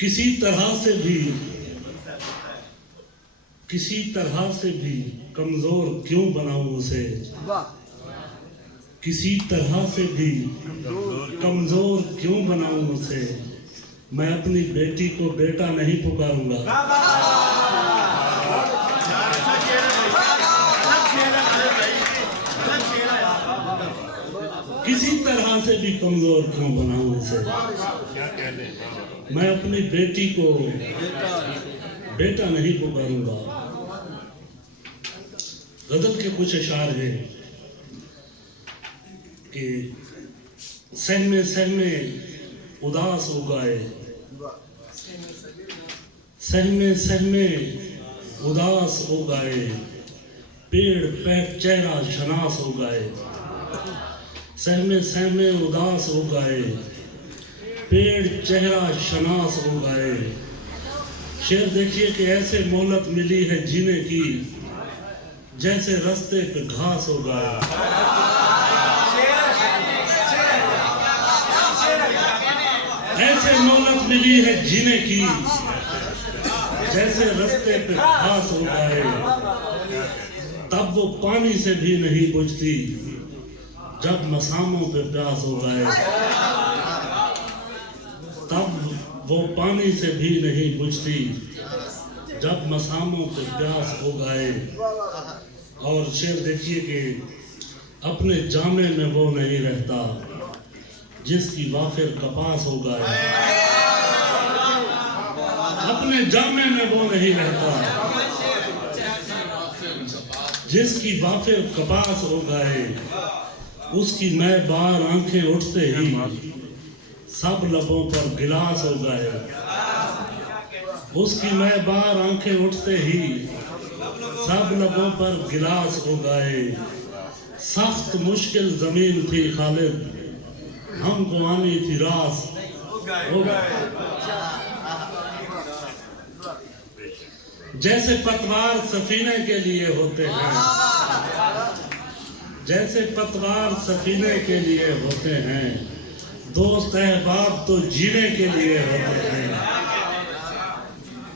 किसी तरह से भी कमजोर क्यों बनाऊं उसे, किसी तरह से भी कमजोर क्यों बनाऊं उसे, मैं अपनी बेटी को बेटा नहीं पुकारूंगा। किसी तरह से भी कमजोर क्यों बनाऊं उसे, मैं अपनी बेटी को बेटा नहीं पुकारूंगा। गजल के कुछ अशार हैं कि सहमे सहमे उदास हो गए, सहमे सहमे उदास हो गए, पेड़ पे चेहरा शनास हो गए, सहमे सहमे उदास हो गए, पेड़ चेहरा शनास हो गए। शेर देखिए कि ऐसे मोहलत मिली है जीने की, जैसे रास्ते पे घास हो गया। ऐसे मोहलत मिली है जीने की, जैसे रास्ते पे घास हो गए। तब वो पानी से भी नहीं बुझती, जब मसामों पे प्यास हो गए। तब वो पानी से भी नहीं बुझती, जब मसामों पे प्यास हो गए। और शेर देखिए कि अपने जामे में वो नहीं रहता, जिसकी वाफिर कपास हो गए। अपने जामे में वो नहीं रहता, जिसकी वाफिर कपास हो गए। उसकी मैं बार आंखें उठते ही सब लबों पर गिलास हो गए। उसकी मैं बार आंखें उठते ही सब लबों पर गिलास हो गए। सख्त मुश्किल जमीन थी खालिद, हमको आनी थी रास हो गए। जैसे पतवार सफीने के लिए होते हैं, जैसे पतवार सफीने के लिए होते हैं, दोस्त अहबाब तो जीने के लिए होते हैं।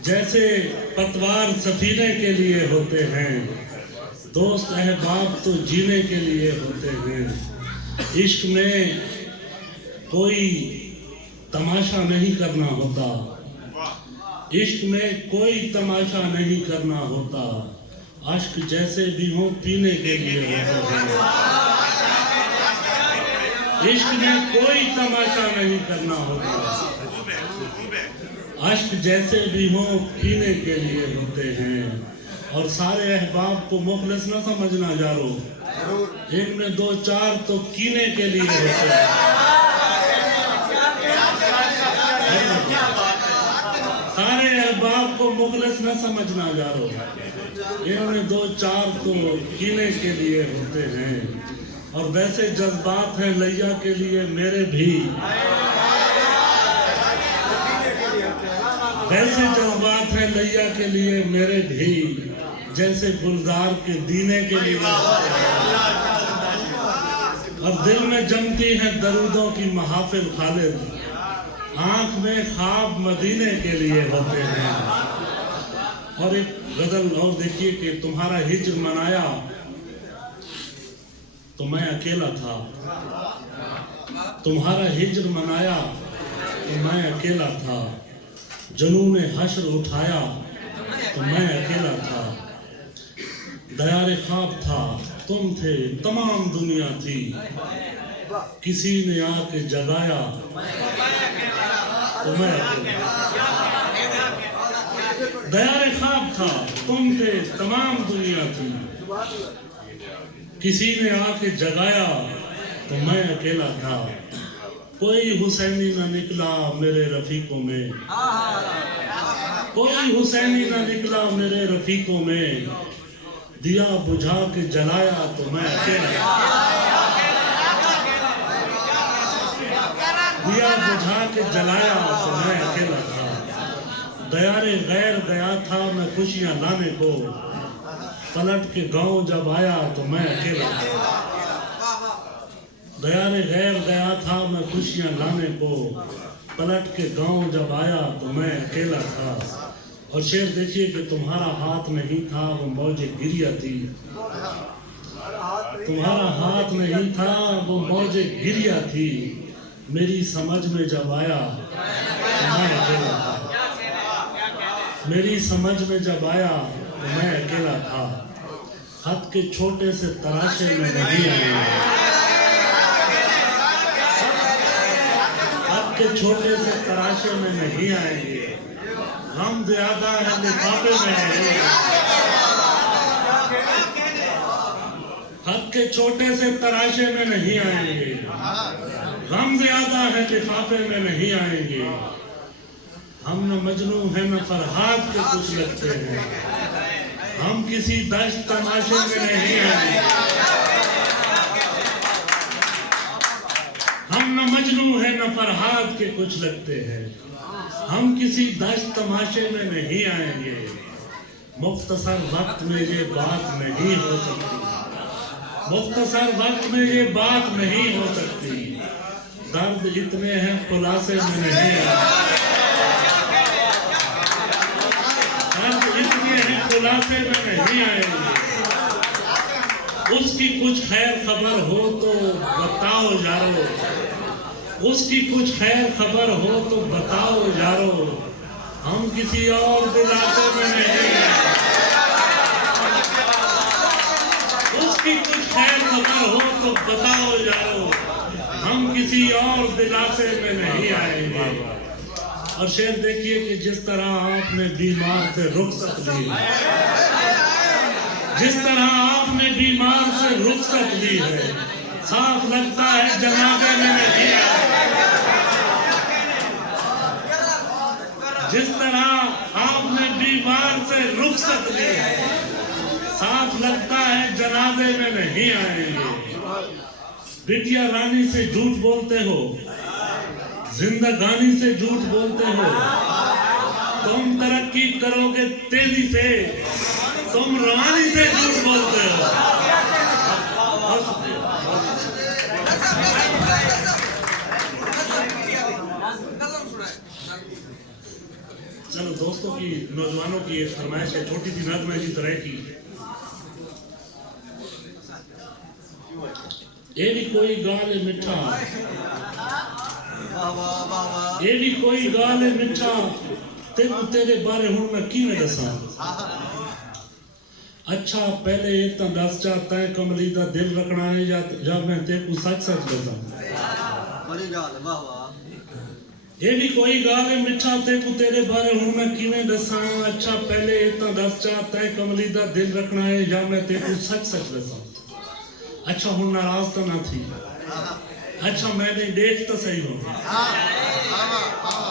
जैसे पतवार सफीने के लिए होते हैं, दोस्त अहबाब तो जीने के लिए होते हैं। इश्क में कोई तमाशा नहीं करना होता, इश्क में कोई तमाशा नहीं करना होता। अश्क जैसे भी हो पीने के लिए होते हैं। इश्क में कोई तमाशा नहीं करना होता, अश्क जैसे भी हो पीने के लिए होते हैं। और सारे अहबाब को मुखलिस न समझना जारो, एक में दो चार तो कीने के लिए होते हैं। सारे अहबाब को मुखलिस न समझना जारो, इनमें दो चार तो कीने के लिए होते हैं। और वैसे जज्बात हैं लैया के लिए मेरे भी, वैसे जज्बात हैं लैया के लिए मेरे भी, जैसे गुलजार के दीने के लिए। और दिल में जमती है दरूदों की महाफिल खालिद, आंख में ख्वाब मदीने के लिए होते हैं। और एक गजल और देखिए कि तुम्हारा हिज्र मनाया तो मैं अकेला था, तुम्हारा हिज्र मनाया तो मैं अकेला था। जुनून हश्र उठाया तो मैं अकेला था। दयारे ख्वाब था तुम थे, तमाम दुनिया थी, किसी ने आके जगाया तो मैं अकेला। दयारे ख्वाब था तुम थे, तमाम दुनिया थी, किसी ने आके जगाया तो मैं अकेला था। कोई हुसैनी ना निकला मेरे रफीकों में, कोई हुसैनी ना निकला मेरे रफीकों में, दिया बुझा के जलाया तो मैं अकेला। दिया बुझा के जलाया तो मैं अकेला था। दयारे गैर गया था मैं खुशियां लाने को, पलट के गांव जब आया तो मैं अकेला था। दयारे गैर गया था मैं खुशियां लाने को, पलट के गांव जब आया तो मैं अकेला था। और शेर देखिए कि तुम्हारा हाथ नहीं था वो मौजे गिरिया थी, तुम्हारा हाथ नहीं था वो मौजे गिरिया थी, मेरी समझ में जब आया तो मैं अकेला था, मेरी समझ में जब आया तो मैं अकेला था। हाथ के छोटे से तराशे में नहीं आएंगे, हाथ के छोटे से तराशे में नहीं आएंगे, गम ज्यादा है लिफाफे में नहीं, हाथ के छोटे से तराशे में नहीं आएंगे, गम ज्यादा है लिफाफे में नहीं आएंगे। हम न मजनू हैं न फरहाद के कुछ लगते हैं, हम किसी दश्त तमाशे में नहीं आएंगे, हम न मजनू हैं न फरहाद के कुछ लगते हैं, हम किसी दश्त तमाशे में नहीं आएंगे। मुख्तसर वक्त में ये बात नहीं हो सकती, मुख्तसर वक्त में ये बात नहीं हो सकती, दर्द इतने हैं खुलासे में नहीं आएंगे, दर्द इतने हैं खुलासे में नहीं आएंगे। उसकी कुछ खैर खबर हो तो बताओ यारो, उसकी कुछ खैर खबर हो तो बताओ यारो, हम किसी और दिलासे में नहीं आए। उसकी कुछ खैर खबर हो तो बताओ यारो, हम किसी और दिलासे में नहीं आएंगे। और शेर देखिए कि जिस तरह आपने बीमार से रुखसत ली, जिस तरह आपने बीमार से रुखसत ली है, साफ लगता है जनाजे में नहीं आए। जिस तरह आपने बीमार से रुखसत ली है, साफ लगता है जनाजे में नहीं आएंगे। बिटिया रानी से झूठ बोलते हो, जिंदगानी से झूठ बोलते हो, तुम तरक्की करोगे तेजी से, तुम रवानी से झूठ बोलते हो। चलो दोस्तों की, नौजवानों की एक फरमाइश है, छोटी सी नज़्म है इसी तरह की। ये भी कोई गाल मिठा, ये भी कोई गाल मिठा, तेरे बारे हूं मैं की में दसा। अच्छा पहले ये तो दस चा तै कमली दा दिल रखना है या मैं तेको सच सच दसा। ये भी कोई गाल मिठा, तेको तेरे बारे हूं मैं की में दसा। अच्छा पहले ये तो दस चा तै कमली दा दिल रखना है या मैं तेको सच सच दसा। अच्छा हूं नाराज तो ना थी, अच्छा मैंने देख तो सही हो,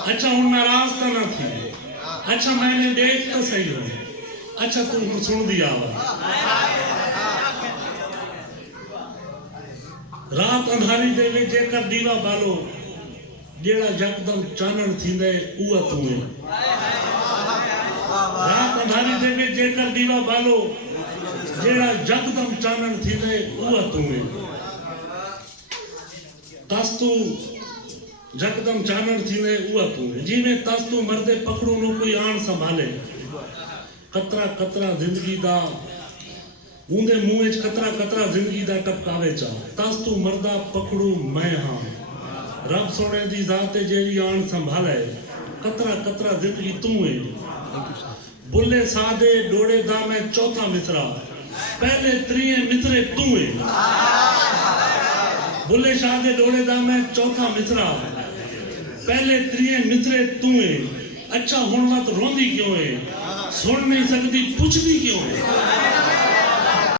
अच्छा हूं नाराज तो ना थी, अच्छा मैंने देख तो सही हो, अच्छा तू सुन दिया रात अंधारी दे विच जेकर दीवा बालो, जेड़ा यकदम चानण थींदे उहा तू है। रात अंधारी दे विच जेकर दीवा बालो, जेड़ा यकदम चानण थींदे उहा तू है। तस तू यकदम चानण थींदे उहा तू है। जिवें तस तू मरदे पकड़ू नु कोई आण संभाले, कतरा कतरा जिंदगी दा ऊंदे मुंह च कतरा कतरा जिंदगी दा टपकावे चा। तस तू मरदा पकड़ू मैं हां, रब सोने दी जात जेड़ी आण संभाले, कतरा कतरा जिंदगी तू है। बुल्ले सादे डोड़े दा मैं चौथा मिसरा, पहले त्रिये मिसरे तू है। बुल्ले सादे डोड़े दा मैं चौथा मिसरा, पहले त्रिये मिसरे तू है। अच्छा हुण मत रोंदी क्यों है, सुन नहीं सकती पुछदी क्यों है।